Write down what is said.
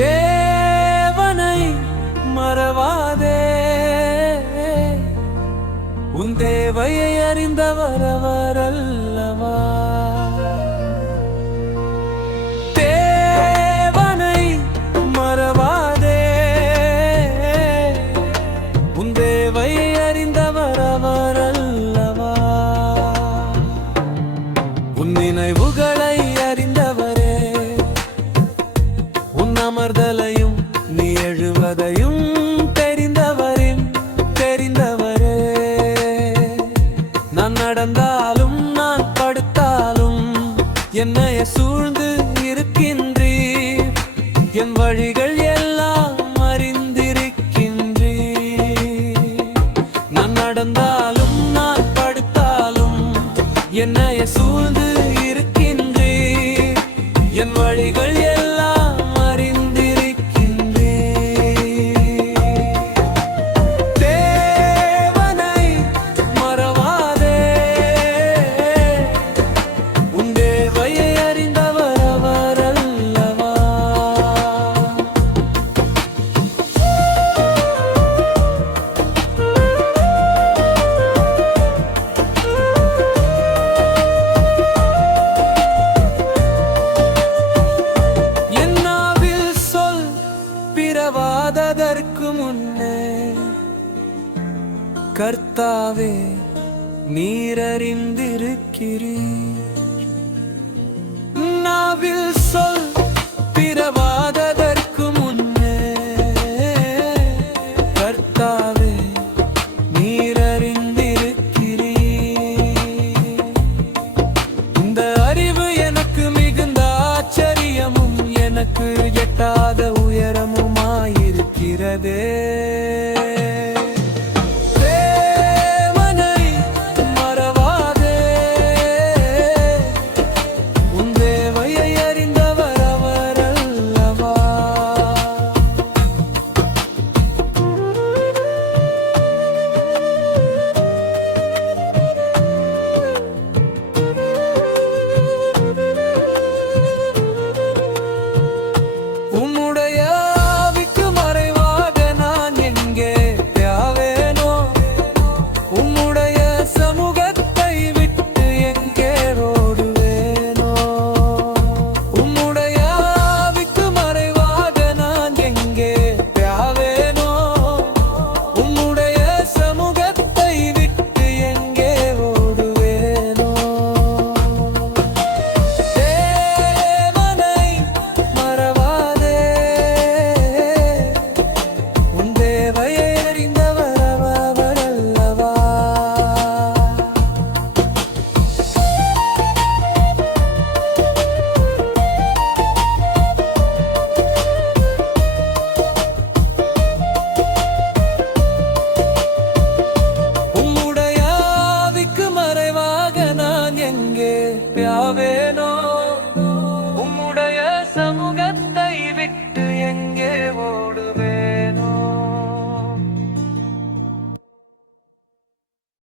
தேவனை மறவாதே, உன் தேவையை அறிந்தவர் அவர் அல்லவா. தேவனை மறவாதே, உன் தேவையை அறிந்தவர் அவர் அல்லவா. உன் நினைவுகளை அறிந்தவரே, உன் அமர்தலையும் நீ எழுவதையும் தெரிந்தவரே. நான் நடந்தாலும் நான் படுத்தாலும் என்னை சூழ்ந்து இருக்கின்றீர், என் வழிகள் எல்லாம் அறிந்திருக்கின்றீர். நான் நடந்தாலும் நான் படுத்தாலும் என்னை சூழ்ந்து இருக்கின்றீர், என் வழிகள் எல்லாம் பிறவாததற்கு முன்னே கர்த்தாவே நீர் அறிந்திருக்கிறீர். நாவில் சொல் பிறவாததற்கு முன்னே கர்த்தாவே நீர் அறிந்திருக்கிறீர். இந்த அறிவு எனக்கு மிகுந்த ஆச்சரியமும் எனக்கு எட்டாத உயரமுமாயிருக்கிறதே. தேவனை மறவாதே, உன் தேவையை அறிந்தவர் அவர் அல்லவா. உம்முடைய ஆவிக்கு மறைவாக நான் எங்கே தேவேனோ, உம்முடைய சமூகத்தை விட்டு எங்கே ஓடுவேனோ. உம்முடைய ஆவிக்கு மறைவாக நான் எங்கே தேவேனோ, உம்முடைய சமூகத்தை விட்டு எங்கே ஓடுவேனோ. தேவனை மறவாதே, உன் தேவையை அறிந்தவர் அவர் அல்லவா. உம்முடைய ஆவிக்கு மறைவாக நான் எங்கே தேவேனோ,